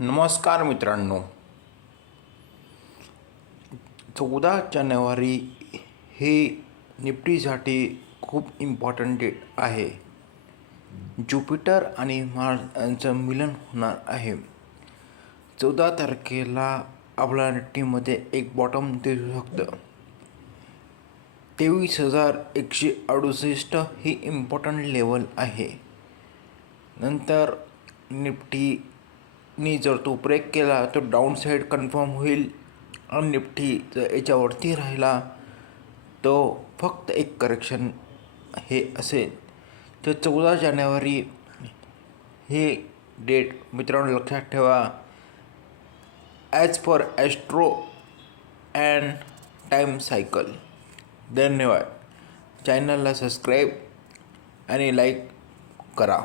नमस्कार मित्रांनो, 14 जानेवारी हे निफ्टीसाठी खूप इम्पॉर्टंट डेट आहे. ज्युपिटर आणि मार्स यांचं मिलन होणार आहे. 14 तारखेला आपल्या निफ्टीमध्ये एक बॉटम दिसू शकतं. 23,168 ही इम्पॉर्टंट लेवल आहे. नंतर निफ्टीनी जर तो ब्रेक केला तर डाऊन साईड कन्फर्म होईल आणि निफ्टी जर याच्यावरती राहिला तो फक्त एक करेक्शन हे असेल. तर 14 जानेवारी हे डेट मित्रांनो लक्षात ठेवा. As per Austro and time cycle. धन्यवाद. चॅनलला सबस्क्राईब आणि लाईक करा.